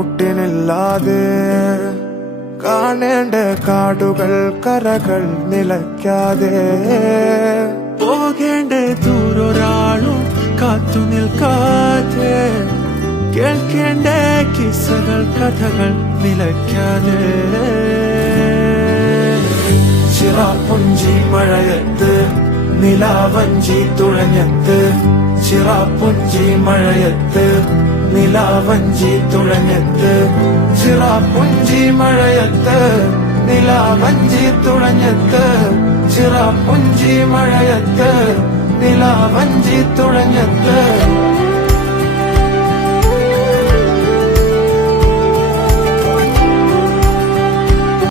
മുട്ടിനില്ലാതെ കാണേണ്ട കാടുകൾ കരകൾ നിലയ്ക്കാതെ പോകേണ്ട ദൂരൊരാളും കാത്തു നിൽക്കാതെ കേൾക്കേണ്ട കിസ്സകൾ കഥകൾ നിലയ്ക്കാതെ ചിറാപ്പുഞ്ചി മഴയത്ത് നിലാവഞ്ചി തുഴഞ്ഞത്ത് ചിറാപ്പുഞ്ചി മഴയത്ത് നിലാവഞ്ചി തുഴഞ്ഞത്ത് ചിറാപ്പുഞ്ചി മഴയത്ത് നിലാവഞ്ചി തുഴഞ്ഞത്ത് ചിറാപ്പുഞ്ചി മഴയത്ത് നിലാവഞ്ചി തുഴഞ്ഞത്ത്